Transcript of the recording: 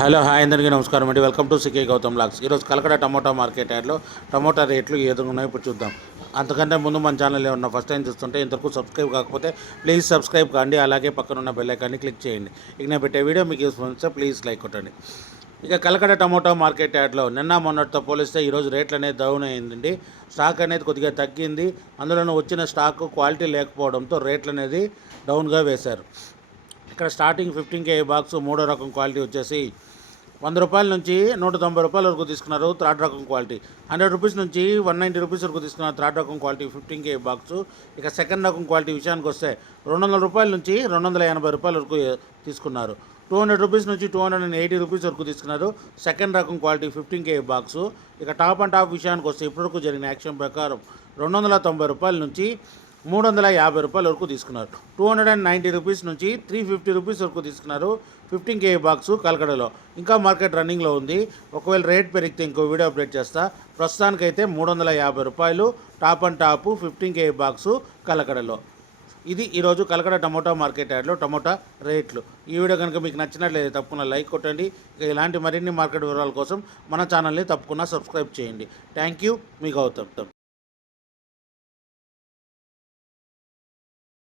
Hello hi అందరికీ నమస్కారం అండి. వెల్కమ్ టు సికే గౌతమ్ లాక్స్. ఈరోజు కలకడ టమోటా మార్కెట్ యార్డ్లో టమోటా రేట్లు ఏ విధంగా ఉన్నాయో ఇప్పుడు చూద్దాం. అంతకంటే ముందు మన ఛానల్ ఏమన్నా ఫస్ట్ టైం చూస్తుంటే ఇంతకు సబ్స్క్రైబ్ కాకపోతే ప్లీజ్ సబ్స్క్రైబ్ కాండి. అలాగే పక్కనున్న బెల్ ఐకాన్ని క్లిక్ చేయండి. ఇక నేను పెట్టే వీడియో మీకు యూస్ఫుల్ వస్తే ప్లీజ్ లైక్ కొట్టండి. ఇక కలకడ టమోటా మార్కెట్ యార్డ్లో నిన్న మొన్నటితో పోలిస్తే ఈరోజు రేట్లు అనేది డౌన్ అయిందండి. స్టాక్ అనేది కొద్దిగా తగ్గింది. అందులోనూ వచ్చిన స్టాక్ క్వాలిటీ లేకపోవడంతో రేట్లు అనేది డౌన్గా వేశారు. ఇక్కడ స్టార్టింగ్ 15K బాక్స్ మూడో రకం క్వాలిటీ వచ్చేసి ₹100 నుంచి ₹190 వరకు తీసుకున్నారు. థర్డ్ రకం క్వాలిటీ ₹100 నుంచి ₹190 వరకు తీసుకున్నారు. థర్డ్ రకం క్వాలిటీ 15K బాక్సు. ఇక సెకండ్ రకం క్వాలిటీ విషయానికి వస్తే ₹200 నుంచి ₹280 వరకు తీసుకున్నారు. ₹200 నుంచి ₹280 వరకు తీసుకున్నారు. సెకండ్ రకం క్వాలిటీ 15K బాక్సు. ఇక టాప్ అండ్ టాప్ విషయానికి వస్తే ఇప్పటివరకు జరిగిన యాక్షన్ ప్రకారం ₹290 నుంచి ₹350 వరకు తీసుకున్నారు. ₹290 నుంచి ₹350 వరకు తీసుకున్నారు. 15K బాక్సు కలకడలో ఇంకా మార్కెట్ రన్నింగ్లో ఉంది. ఒకవేళ రేట్ పెరిగితే ఇంకో వీడియో అప్డేట్ చేస్తా. ప్రస్తుతానికైతే ₹350 top and top 15K box కలకడలో. ఇది ఈరోజు కలకడ టమోటా మార్కెట్ యార్డ్లో టమోటా రేట్లు. ఈ వీడియో కనుక మీకు నచ్చినట్లయితే తప్పకుండా లైక్ కొట్టండి. ఇక ఇలాంటి మరిన్ని మార్కెట్ వివరాల కోసం మన ఛానల్ని తప్పకుండా సబ్స్క్రైబ్ చేయండి. Thank you. మీ గౌతమ్.